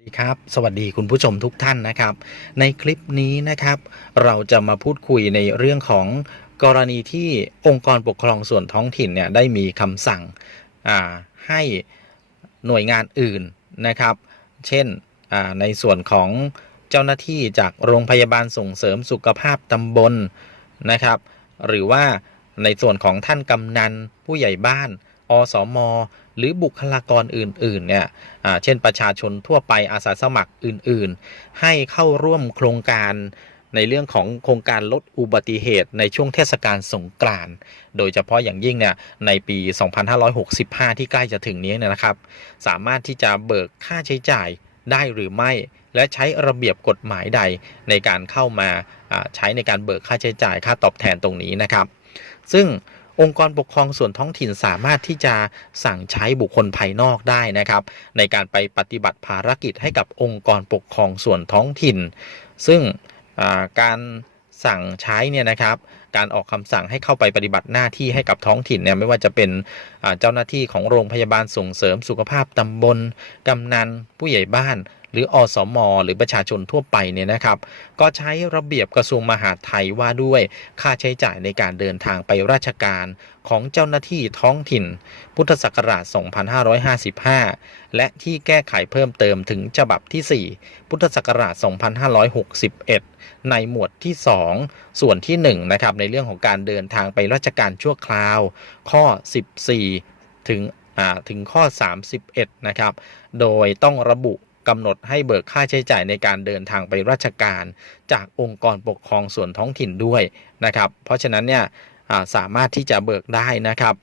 สวัสดีครับ สวัสดีคุณผู้ชมทุกท่านนะครับ ในคลิปนี้นะครับ เราจะมาพูดคุยในเรื่องของกรณีที่องค์กรปกครองส่วนท้องถิ่นเนี่ยได้มีคำสั่งให้หน่วยงานอื่นนะครับ เช่นในส่วนของเจ้าหน้าที่จากโรงพยาบาลส่งเสริมสุขภาพตำบลนะครับ หรือว่าในส่วนของท่านกำนันผู้ใหญ่บ้าน อสมหรือบุคลากรอื่นๆเนี่ยเช่นประชาชนทั่วไปอาสาสมัครอื่นๆ ให้เข้าร่วมโครงการในเรื่องของโครงการลดอุบัติเหตุในช่วงเทศกาลสงกรานต์ โดยเฉพาะอย่างยิ่งเนี่ยในปี 2565 ที่ใกล้จะถึงนี้เนยนะครับ สามารถที่จะเบิกค่าใช้จ่ายได้หรือไม่ และใช้ระเบียบกฎหมายใดในการเข้ามาใช้ในการเบิกค่าใช้จ่ายค่าตอบแทนตรงนี้นะครับ ซึ่ง องค์กรปกครองส่วนท้องถิ่นสามารถที่จะสั่งใช้บุคคลภายนอกได้นะครับ ในการไปปฏิบัติภารกิจให้กับองค์กรปกครองส่วนท้องถิ่น ซึ่งการสั่งใช้เนี่ยนะครับ การออกคำสั่งให้เข้าไปปฏิบัติหน้าที่ให้กับท้องถิ่นเนี่ยไม่ว่าจะเป็นเจ้าหน้าที่ของโรงพยาบาลส่งเสริมสุขภาพตำบลกำนันผู้ใหญ่บ้านหรืออสมหรือประชาชนทั่วไปเนี่ยนะครับ ก็ใช้ระเบียบกระทรวงมหาดไทยว่าด้วยค่าใช้จ่ายในการเดินทางไปราชการของเจ้าหน้าที่ท้องถิ่น พุทธศักราช 2555 และที่แก้ไขเพิ่มเติมถึงฉบับที่ 4 พุทธศักราช 2561 ในหมวดที่ 2 ส่วนที่1นะครับในเรื่องของการเดินทางไปราชการชั่วคราว ข้อ 14 ถึงถึงข้อ 31 นะครับ โดยต้องระบุกำหนดให้เบิกค่าใช้จ่ายในการเดินทางไปราชการ จากองค์กรปกครองส่วนท้องถิ่นด้วยนะครับ เพราะฉะนั้นเนี่ยสามารถที่จะเบิกได้นะครับ